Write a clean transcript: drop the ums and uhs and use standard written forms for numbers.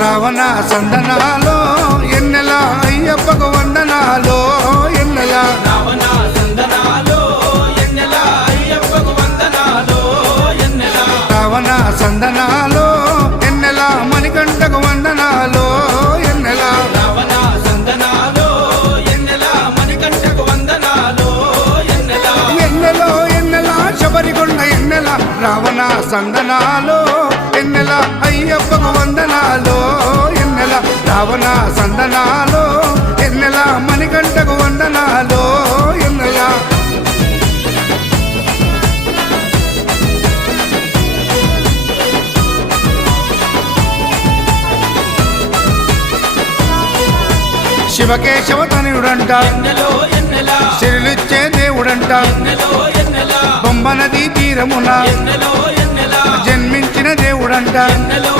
రావణ సందనాలో ఎన్నెల అయ్యప్పకు వందనాలో ఎన్నెల రావణ సందనాలో ఎన్నెల అయ్యప్పకు వందనాలో ఎన్నెల రావణ సందనాలో ఎన్నెల మణికంఠకు వందనాలో ఎన్నెల రావణ సందనాలో ఎన్నెల మణికంఠకు వందనాలో ఎన్నెల ఎన్నెలో ఎన్నెల శబరికొండ ఎన్నెల రావణ సందనాలో ఎన్నెల అయ్యప్పకు వందనాలో ఎన్నెల రావణ సందనాలో ఎన్నెల మణికంఠకు వందనాలో ఎన్నెల శివకేశవ తనయుడంట ఎన్నెలో ఎన్నెల శిరులిచ్చే దేవుడంట ఎన్నెలో ఎన్నెల బొమ్మ నదీ తీరమున ఎన్నెలో ఎన్నెల జన్మించిన దేవుడంట ఎన్నెలో